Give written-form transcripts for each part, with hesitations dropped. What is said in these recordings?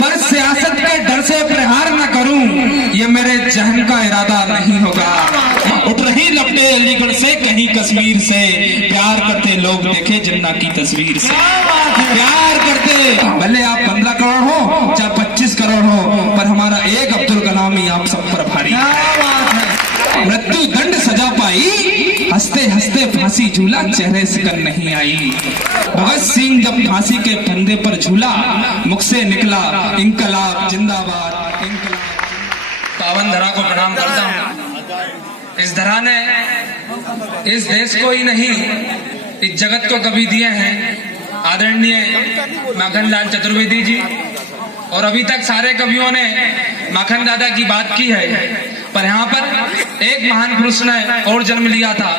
पर सियासत के डर से प्रहार न करूं, ये मेरे जहन का इरादा नहीं होगा। उठ रही लपटे अलीगढ़ से कहीं कश्मीर से, प्यार करते लोग देखे जिन्ना की तस्वीर से। प्यार करते भले आप 15 करोड़ हो चाहे 25 करोड़ हो, पर हमारा एक अब्दुल कलाम ही आप सब पर भारी है। मृत्यु दंड सजा पाई, हंसते हंसते फांसी झूला, चेहरे सिकन नहीं आई। भगत सिंह जब फांसी के फंदे पर झूला, मुख से निकला इंकलाब जिंदाबाद इंकलाब। पावन धरा को प्रणाम करता हूँ। इस धरा ने इस देश को ही नहीं इस जगत को कवि दिए हैं आदरणीय माखनलाल चतुर्वेदी जी, और अभी तक सारे कवियों ने माखन दादा की बात की है, पर यहाँ पर एक महान पुरुष ने और जन्म लिया था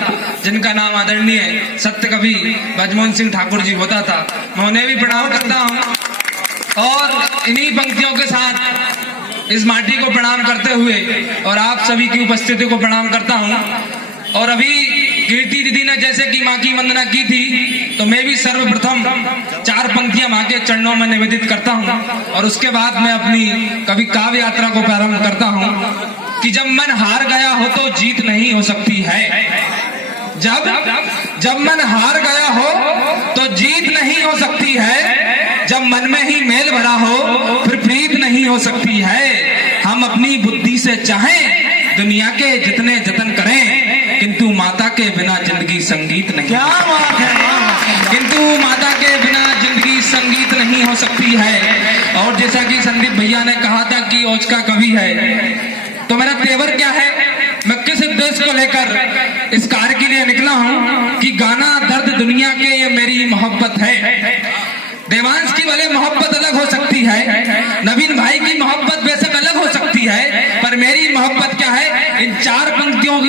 जिनका नाम आदरणीय सत्य कवि ब्रजमोहन सिंह ठाकुर जी होता था। मैं उन्हें भी प्रणाम करता हूँ और इन्हीं पंक्तियों के साथ इस माटी को प्रणाम करते हुए और आप सभी की उपस्थिति को प्रणाम करता हूँ। और अभी कीर्ति दीदी ने जैसे कि माँ की वंदना की थी, तो मैं भी सर्वप्रथम 4 पंक्तियां माँ के चरणों में निवेदित करता हूँ और उसके बाद मैं अपनी कवि काव्य यात्रा को प्रारंभ करता हूँ कि जब मन हार गया हो तो जीत नहीं हो सकती है। जब मन हार गया हो तो जीत नहीं हो सकती है। जब मन में ही मेल भरा हो फिर प्रीत नहीं हो सकती है। हम अपनी बुद्धि से चाहें दुनिया के जितने जतन करें, किंतु माता के बिना जिंदगी संगीत नहीं। क्या बात है। किंतु माता के बिना जिंदगी संगीत नहीं हो सकती है। और जैसा कि संदीप भैया ने कहा था कि ओज का कवि है, तो मेरा तेवर क्या है, मैं किस उद्देश्य को लेकर इस कार्य के लिए निकला हूं कि गाना दर्द दुनिया के ये मेरी मोहब्बत है। देवांश की भले मोहब्बत अलग हो सकती है, नवीन भाई की मोहब्बत बेशक अलग हो सकती है, पर मेरी मोहब्बत क्या है, इन 4 पंक्तियों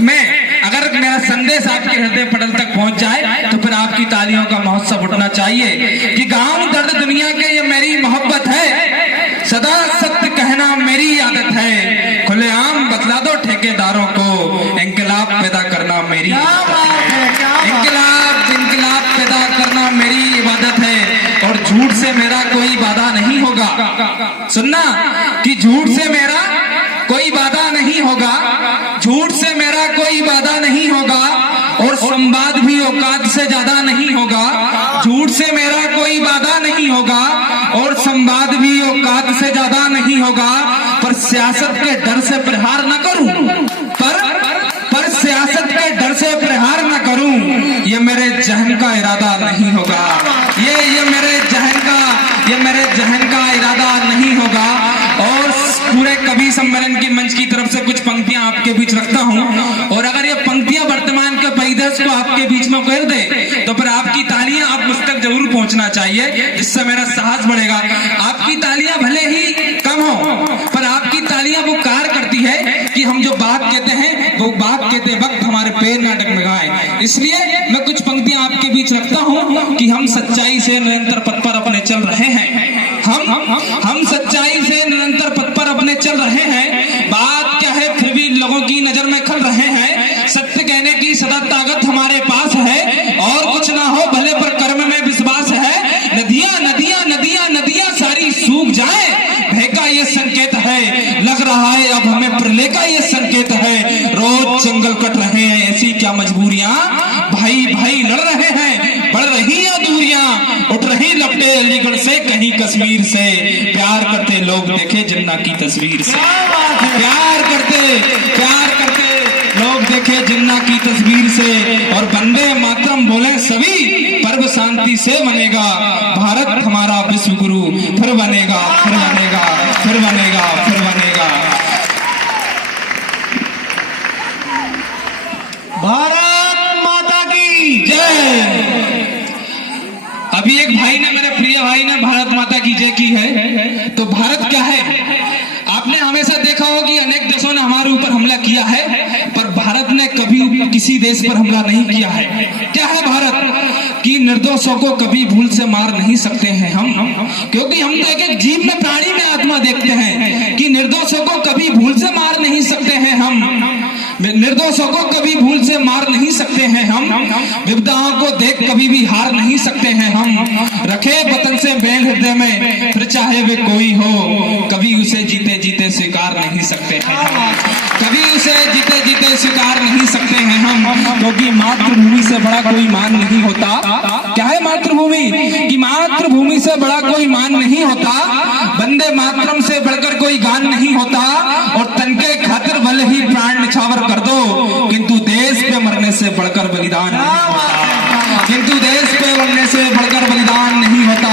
में अगर मेरा संदेश आपके हृदय पटल तक पहुंच जाए तो फिर आपकी तालियों का महोत्सव उठना चाहिए कि गाँव दर्द दुनिया के ये मेरी मोहब्बत है। सदा सत्य कहना मेरी आदत है। खुलेआम बतला दो ठेकेदारों को, इंकलाब पैदा करना मेरी इंकलाब पैदा करना मेरी इबादत है। और झूठ से मेरा कोई वादा नहीं होगा। सुनना कि झूठ से मेरा कोई वादा नहीं होगा, झूठ से मेरा कोई वादा नहीं होगा, और संवाद भी औकात से ज्यादा नहीं होगा। झूठ से मेरा कोई वादा नहीं होगा और संवाद भी औकात से ज्यादा नहीं होगा, पर सियासत के डर से प्रहार न करूं, पर सियासत के डर से प्रहार न करूं, ये मेरे जहन का इरादा नहीं होगा। ये मेरे जहन का इरादा नहीं होगा। और पूरे कवि सम्मेलन की मंच की तरफ से कुछ पंक्तियां आपके बीच रखता हूं, और अगर ये पंक्तियां वर्तमान के परिदृश्य को आपके बीच में कर दे तो फिर आपकी तालियां आप मुझ तक जरूर पहुंचना चाहिए, जिससे मेरा साहस बढ़ेगा। आपकी तालियां भले ही कम हो, पर आपकी तालियां वो कार्य करती है कि हम जो बात कहते हैं वो बात कहते वक्त हमारे पैर ना डगमगाएं। इसलिए मैं कुछ पंक्तियां आपके बीच रखता हूं कि हम सच्चाई से निरंतर पथ पर अपने चल रहे हैं। हम सच्चाई से निरंतर पथ पर अपने चल रहे हैं। बात क्या है फिर भी लोगों की नजर में खल रहे हैं। सत्य कहने की सदा ताकत हमारे पास है, और कुछ ना हो भले पर कर्म में विश्वास है। नदियां नदियां नदियां नदियां सारी सूख जाए, भय का ये संकेत है। लग रहा है अब हमें प्रलय का ये संकेत है। रोज जंगल कट रहे हैं, ऐसी क्या मजबूरियां, भाई भाई लड़ रहे हैं, बढ़ रही हैं दूरियां। उठ रही लपटे अलीगढ़ से कहीं कश्मीर से, प्यार करते लोग देखे जिन्ना की तस्वीर से। प्यार करते लोग देखे जिन्ना की तस्वीर से। और वंदे मातरम बोले सभी, पर्व शांति से बनेगा। भारत हमारा विश्व गुरु फिर बनेगा, फिर बनेगा, फिर बनेगा, फिर बनेगा। भारत माता की जय। अभी एक भाई ने, मेरे प्रिय भाई ने भारत माता की जय की है। तो भारत क्या है, आपने हमेशा देखा हो कि अनेक देशों ने हमारे ऊपर हमला किया है, पर भारत ने कभी किसी देश पर हमला नहीं किया है। क्या है भारत कि निर्दोषों को कभी भूल से मार नहीं सकते हैं हम, क्योंकि हम तो एक जीव में, प्राणी में आत्मा देखते हैं कि निर्दोषों को कभी भूल से मार नहीं सकते हैं हम। निर्दोषों को कभी भूल से मार नहीं सकते हैं हम, विपदाओं को देख कभी भी हार नहीं सकते हैं हम। रखे वतन से मेल हृदय में फिर चाहे वे कोई हो, कभी उसे जीते जीते स्वीकार नहीं सकते हैं हम, कभी उसे जीते जीते स्वीकार नहीं सकते हैं हम। क्योंकि मातृभूमि से बड़ा कोई मान नहीं होता। क्या है मातृभूमि? कि मातृभूमि से बड़ा कोई मान नहीं होता, वंदे मातरम से बढ़कर कोई गान नहीं होता। और तन के खातिर भले ही प्राण निछावर कर दो, किंतु देश पे मरने से बढ़कर बलिदान नहीं होता, किंतु देश पे मरने से बढ़कर बलिदान नहीं होता।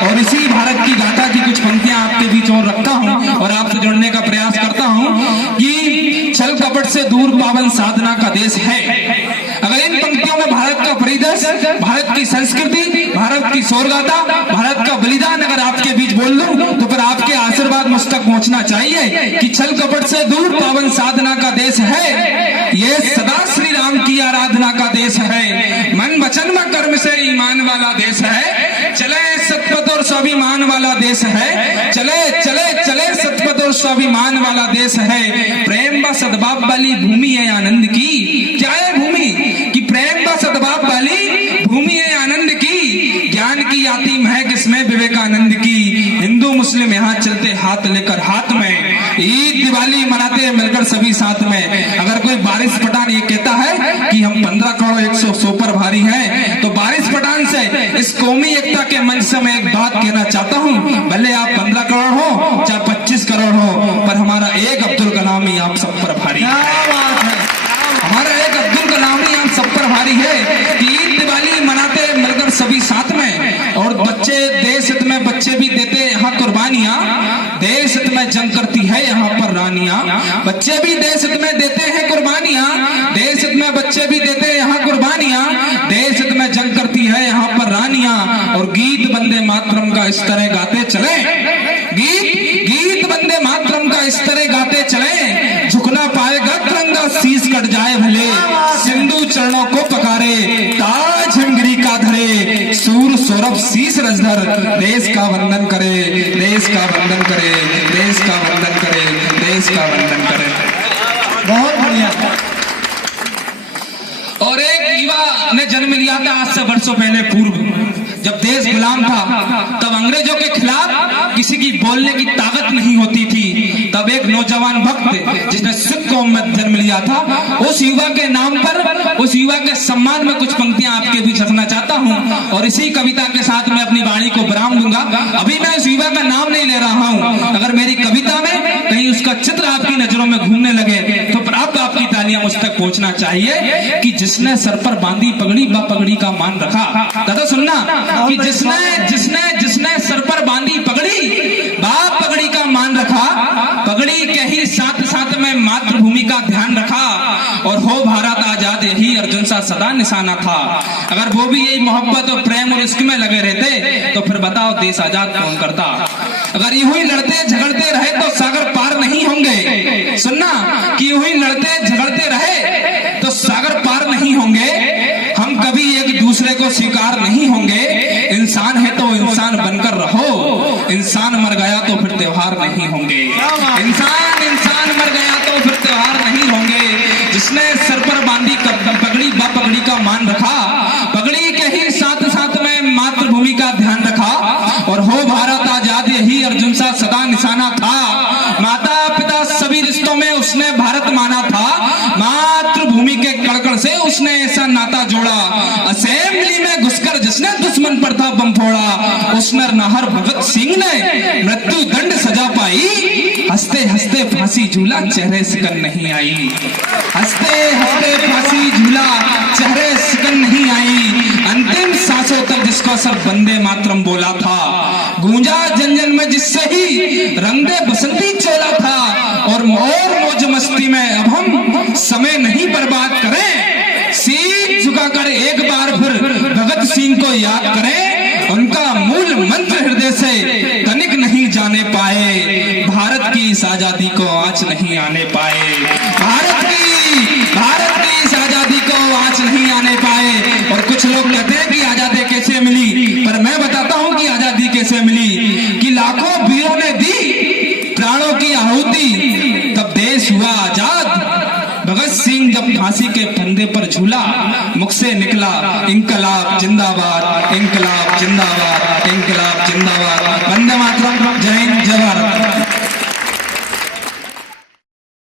और इसी भारत की गाथा की कुछ पंक्तियां आपके बीच और रखता हूं और आपसे जुड़ने का प्रयास करता हूं कि छल कपट से दूर पावन साधना का देश है। अगर इन पंक्तियों में भारत का परिदृश्य, भारत की संस्कृति, भारत की शौर्यगाथा, भारत का बलिदान अगर आपके बीच बोल लूं तो फिर आपके आशीर्वाद मुझ तक पहुंचना चाहिए कि छल कपट से दूर पावन साधना का देश है, ये सदा श्री राम की आराधना का देश है, मन वचन व कर्म से ईमान वाला देश है, चले सतपथ और स्वाभिमान वाला देश है, चले चले चले सतपथ और स्वाभिमान वाला देश है। प्रेम व सद्भाव वाली भूमि है आनंद की। क्या है भूमि? कि प्रेम व सद्भाव वाली भूमि है आनंद की, ज्ञान की आती महक इसमें विवेकानंद की। हिंदू मुस्लिम यहाँ चलते हाथ लेकर हाथ में, ईद दिवाली मनाते हैं मिलकर सभी साथ में। अगर कोई बारिश पठान ये कहता है कि हम 15 करोड़ 100 पर भारी हैं, तो बारिश पठान से इस कौमी एकता के मंच से मैं एक बात कहना चाहता हूँ, भले आप 15 करोड़ हो चाहे 25 करोड़ हो, पर हमारा एक अब्दुल कलाम ही आप सब पर भारी है। हमारा एक अब्दुल कलाम ही आप सब पर भारी है। ईद दिवाली मनाते हैं मिलकर सभी साथ में, और बच्चे देश हित में बच्चे भी देते हैं यहाँ कुर्बानियां, देश हित में जंग करती है यहाँ पर रानियां। बच्चे भी देश हित में देते हैं कुर्बानियां, देश हित में बच्चे भी देते हैं यहाँ कुर्बानियां, देश हित में जंग करती है यहाँ पर रानियां। और गीत वंदे मातरम का इस तरह गाते चले, गीत वंदे मातरम का इस तरह गाते चले, झुकना पाएगा तिरंगा शीश कट जाए भले, सिंधु चरणों को पकारे ताज हिमगिरी का धरे, सूर सौरभ शीश रजधर, देश का वंदन करे, देश का वंदन करे, देश का वंदन करे, देश का वंदन करे। बहुत बढ़िया। और एक युवा ने जन्म लिया था आज से वर्षों पहले पूर्व, जब देश गुलाम था, तब अंग्रेजों के खिलाफ किसी की बोलने की ताकत नहीं होती थी। तब एक नौजवान भक्त जिसने सिख कौम में जन्म लिया था, उस युवा के नाम पर, उस युवा के सम्मान में कुछ पंक्तियां आपके बीच रखना चाहता हूं। और इसी कविता के साथ मैं अपनी वाणी को विराम दूंगा। अभी मैं उस युवा का नाम नहीं ले रहा हूं। अगर मेरी कविता में कहीं उसका चित्र आपकी नजरों में घूमने लगे तो आपकी तालियां मुझ तक पहुंचना चाहिए कि जिसने सर पर बांधी पगड़ी व पगड़ी का मान रखा। दादा सुनना, कि जिसने जिसने जिसने सर पर बांधी पगड़ी बाप पगड़ी का मान रखा, पगड़ी के ही साथ साथ में मातृभूमि का ध्यान रखा, और हो भारत आजाद यही अर्जुन सा सदा निशाना था। अगर वो भी यही मोहब्बत और प्रेम और इश्क में लगे रहते तो फिर बताओ देश आजाद कौन करता। अगर यूं ही लड़ते झगड़ते रहे तो सागर पार नहीं होंगे। सुनना, कि यूं ही लड़ते झगड़ते रहे तो सागर पार नहीं होंगे, हम कभी एक दूसरे को स्वीकार नहीं होंगे। इंसान है तो इंसान बनकर रहो, इंसान मर गया तो फिर त्योहार नहीं होंगे। इंसान मर गया तो फिर त्योहार नहीं होंगे। जिसने सर पर बांधी पगड़ी व पगड़ी का मान रखा, पगड़ी के ही साथ साथ में मातृभूमि का ध्यान रखा, और हो भारत आजाद यही अर्जुन सा सदा निशाना था। माता पिता सभी रिश्तों में उसने भारत माना था, मातृभूमि के कड़कड़ से उसने ऐसा नाता जोड़ा। असेंबली में घुसकर जिसने दुश्मन पर था बम फोड़ा, उस नर नाहर भगत सिंह ने मृत्यु दंड सजा पाई। हंसते हंसते फांसी झूला चेहरे सिकन नहीं आई, हंसते हंसते फांसी झूला चेहरे सिकन नहीं आई। अंतिम सांसों तक जिसको सब वंदे मातरम बोला था, गूंजा जन जन में जिससे ही रंगदे बसंती चोला था। और मौज मस्ती में अब हम समय नहीं बर्बाद करें, शीश झुकाकर एक बार फिर भगत सिंह को याद करें। उनका मूल मंत्र हृदय से तनिक नहीं जाने पाए, भारत की इस आजादी को आंच नहीं आने पाए, भारत की इस आजादी को आंच नहीं आने पाए। और कुछ लोग कहते हैं कि आजादी कैसे मिली, पर मैं बताता हूं कि आजादी कैसे मिली। कि लाखों वीरों ने दी प्राणों की आहुति, तब देश हुआ आजाद। भगत सिंह फांसी के फंदे पर झूला, मुख से निकला इंकलाब जिंदाबाद, इंकलाब जिंदाबाद।